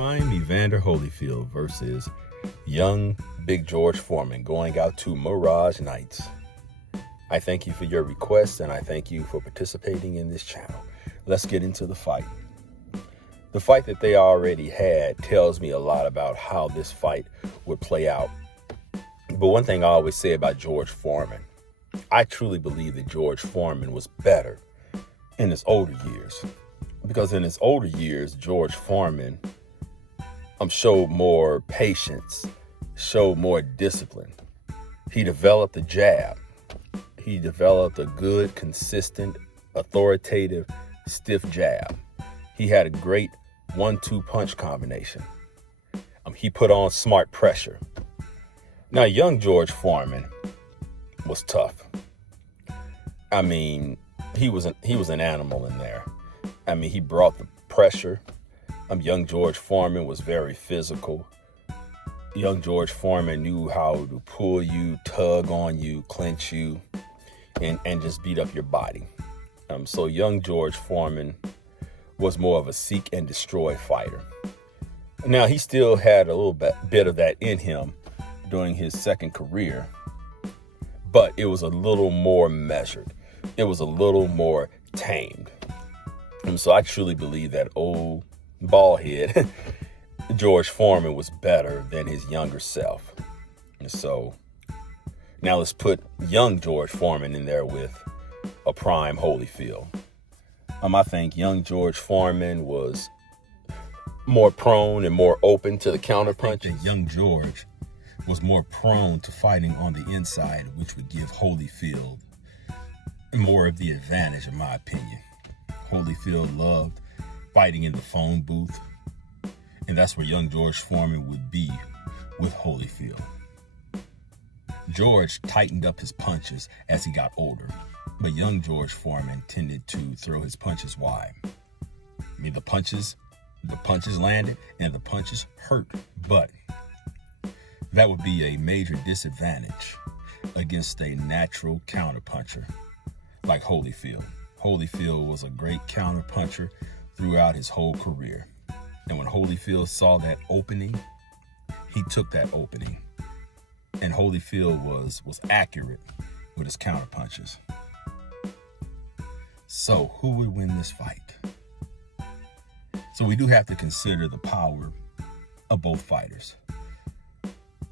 Prime Evander Holyfield versus young Big George Foreman going out to Mirage Nights. I thank you for your request and I thank you for participating in this channel. Let's get into the fight. The fight that they already had tells me a lot about how this fight would play out. But one thing I always say about George Foreman, I truly believe that George Foreman was better in his older years. Because in his older years, George Foreman showed more patience, showed more discipline. He developed a jab. He developed a good, consistent, authoritative, stiff jab. He had a great 1-2 punch combination. He put on smart pressure. Now, young George Foreman was tough. I mean, he was an animal in there. I mean, he brought the pressure. Young George Foreman was very physical. Young George Foreman knew how to pull you, tug on you, clench you, and just beat up your body. So young George Foreman was more of a seek and destroy fighter. Now, he still had a little bit of that in him during his second career, but it was a little more measured. It was a little more tamed. And so I truly believe that old bald head George Foreman was better than his younger self. And so now let's put young George Foreman in there with a Prime Holyfield. I think young George Foreman was more prone and more open to the counterpunches. Young George was more prone to fighting on the inside, which would give Holyfield more of the advantage, in my opinion. Holyfield loved fighting in the phone booth, and that's where young George Foreman would be with Holyfield. George tightened up his punches as he got older, but young George Foreman tended to throw his punches wide. I mean, the punches landed and the punches hurt, but that would be a major disadvantage against a natural counterpuncher like Holyfield. Holyfield was a great counterpuncher throughout his whole career. And when Holyfield saw that opening, he took that opening. And Holyfield was accurate with his counterpunches. So who would win this fight? So we do have to consider the power of both fighters.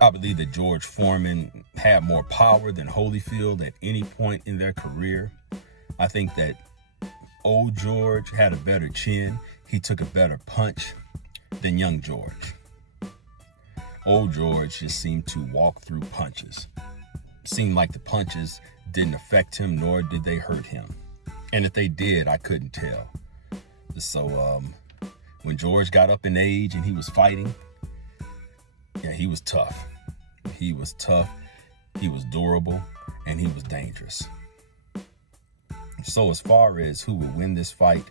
I believe that George Foreman had more power than Holyfield at any point in their career. I think that old George had a better chin. He took a better punch than young George. Old George just seemed to walk through punches. Seemed like the punches didn't affect him, nor did they hurt him. And if they did, I couldn't tell. So when George got up in age and he was fighting, yeah, he was tough. He was tough, he was durable, and he was dangerous. So as far as who would win this fight,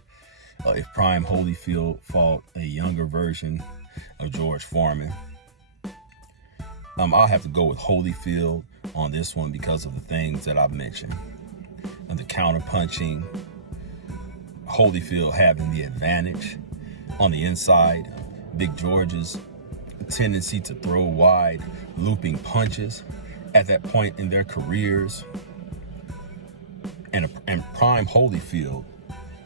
if Prime Holyfield fought a younger version of George Foreman, I'll have to go with Holyfield on this one because of the things that I've mentioned. And the counterpunching, Holyfield having the advantage on the inside, Big George's tendency to throw wide, looping punches at that point in their careers. And Prime Holyfield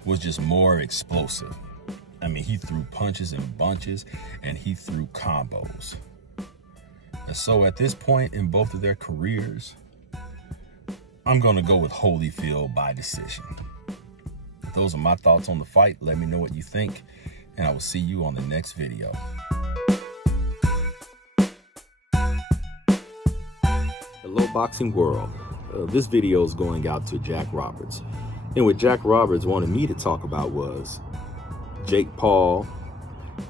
was just more explosive. I mean, he threw punches in bunches and he threw combos. And so at this point in both of their careers, I'm going to go with Holyfield by decision. Those are my thoughts on the fight. Let me know what you think, and I will see you on the next video. Hello, boxing world. This video is going out to Jack Roberts. And what Jack Roberts wanted me to talk about was Jake Paul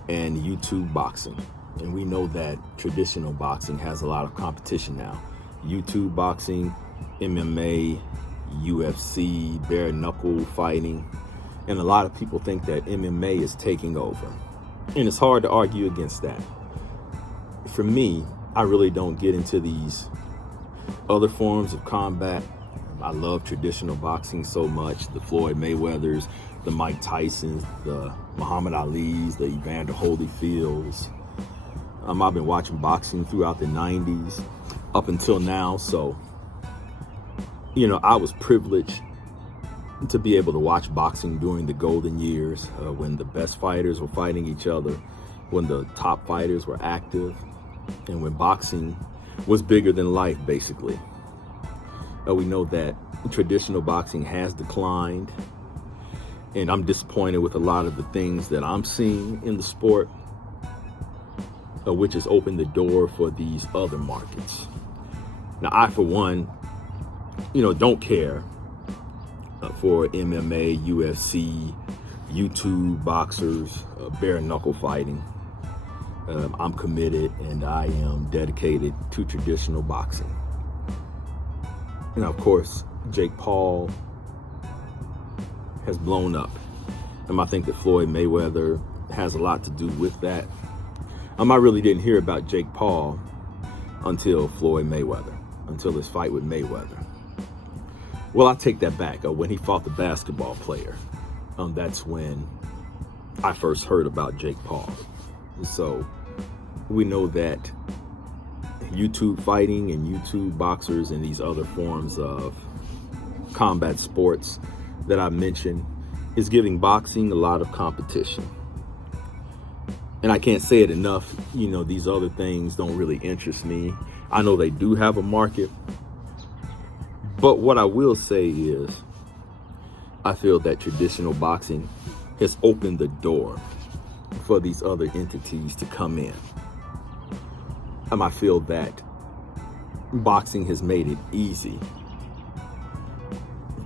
and YouTube boxing. And we know that traditional boxing has a lot of competition now. YouTube boxing, MMA, UFC, bare knuckle fighting. And a lot of people think that MMA is taking over. And it's hard to argue against that. For me, I really don't get into these other forms of combat. I love traditional boxing so much. The Floyd Mayweathers, the Mike Tysons, the Muhammad Ali's, the Evander Holyfields. I've been watching boxing throughout the 90s up until now. So, I was privileged to be able to watch boxing during the golden years, when the best fighters were fighting each other, when the top fighters were active, and when boxing was bigger than life, basically. We know that traditional boxing has declined, and I'm disappointed with a lot of the things that I'm seeing in the sport, which has opened the door for these other markets. Now, I, for one, don't care for MMA, UFC, YouTube boxers, bare knuckle fighting. I'm committed and I am dedicated to traditional boxing. Now, of course, Jake Paul has blown up. I think that Floyd Mayweather has a lot to do with that. I really didn't hear about Jake Paul until Floyd Mayweather, until his fight with Mayweather. Well, I take that back. When he fought the basketball player, that's when I first heard about Jake Paul. So we know that YouTube fighting and YouTube boxers and these other forms of combat sports that I mentioned is giving boxing a lot of competition. And I can't say it enough, these other things don't really interest me. I know they do have a market. But what I will say is, I feel that traditional boxing has opened the door for these other entities to come in. I feel that boxing has made it easy,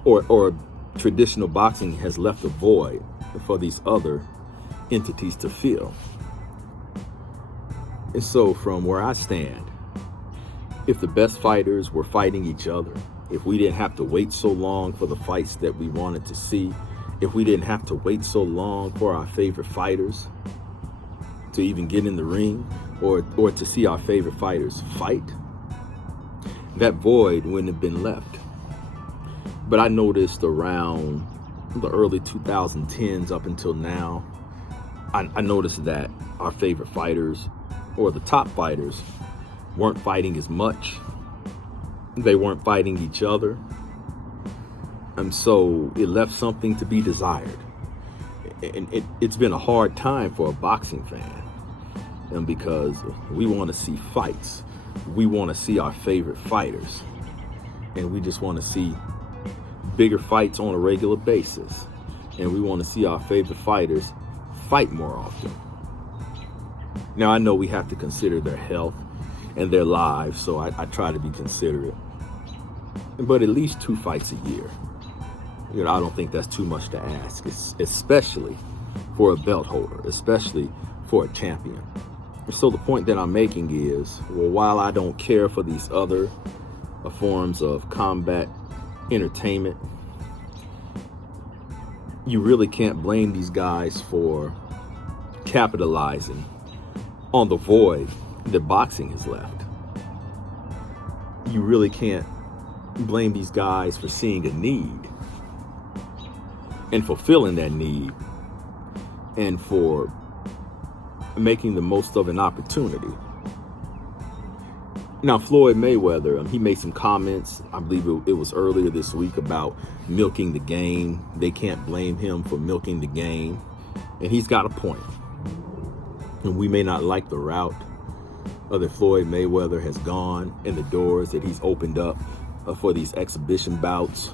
or traditional boxing has left a void for these other entities to fill. And so from where I stand, if the best fighters were fighting each other, if we didn't have to wait so long for the fights that we wanted to see, if we didn't have to wait so long for our favorite fighters to even get in the ring, or to see our favorite fighters fight, that void wouldn't have been left. But I noticed around the early 2010s up until now, I noticed that our favorite fighters, or the top fighters, weren't fighting as much. They weren't fighting each other. And so it left something to be desired. And it's been a hard time for a boxing fan. And because we want to see fights. We want to see our favorite fighters. And we just want to see bigger fights on a regular basis. And we want to see our favorite fighters fight more often. Now, I know we have to consider their health and their lives, so I try to be considerate. But at least 2 fights a year. I don't think that's too much to ask, especially for a belt holder, especially for a champion. So the point that I'm making is, well, while I don't care for these other forms of combat entertainment, you really can't blame these guys for capitalizing on the void that boxing has left. You really can't blame these guys for seeing a need and fulfilling that need and for making the most of an opportunity. Now, Floyd Mayweather, he made some comments, I believe it was earlier this week, about milking the game. They can't blame him for milking the game. And he's got a point. And we may not like the route that Floyd Mayweather has gone and the doors that he's opened up for these exhibition bouts.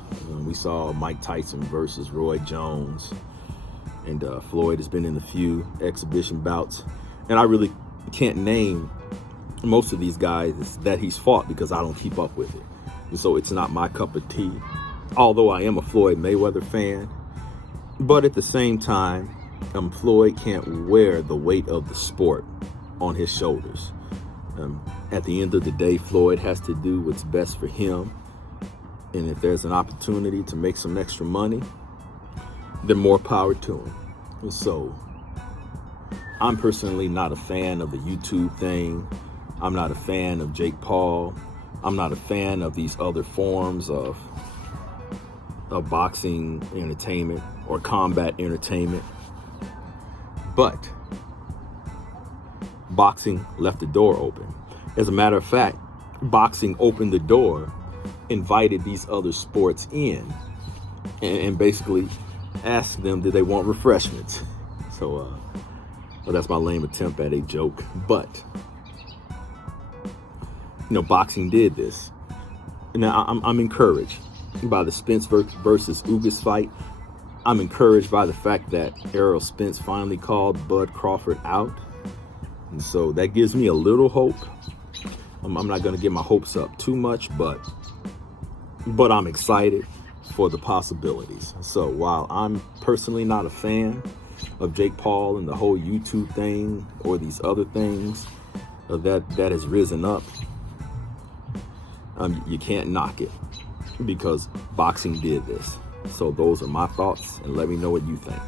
We saw Mike Tyson versus Roy Jones. And Floyd has been in a few exhibition bouts. And I really can't name most of these guys that he's fought because I don't keep up with it. And so it's not my cup of tea. Although I am a Floyd Mayweather fan. But at the same time, Floyd can't wear the weight of the sport on his shoulders. At the end of the day, Floyd has to do what's best for him. And if there's an opportunity to make some extra money, then more power to him. And so I'm personally not a fan of the YouTube thing. I'm not a fan of Jake Paul. I'm not a fan of these other forms of boxing entertainment or combat entertainment. But boxing left the door open. As a matter of fact, boxing opened the door, invited these other sports in, and basically asked them, did they want refreshments? So, well, that's my lame attempt at a joke. But, boxing did this. Now, I'm encouraged by the Spence versus Ugas fight. I'm encouraged by the fact that Errol Spence finally called Bud Crawford out. And so that gives me a little hope. I'm not going to get my hopes up too much, but I'm excited for the possibilities. So while I'm personally not a fan of Jake Paul and the whole YouTube thing or these other things that has risen up, you can't knock it because boxing did this. So those are my thoughts, and let me know what you think.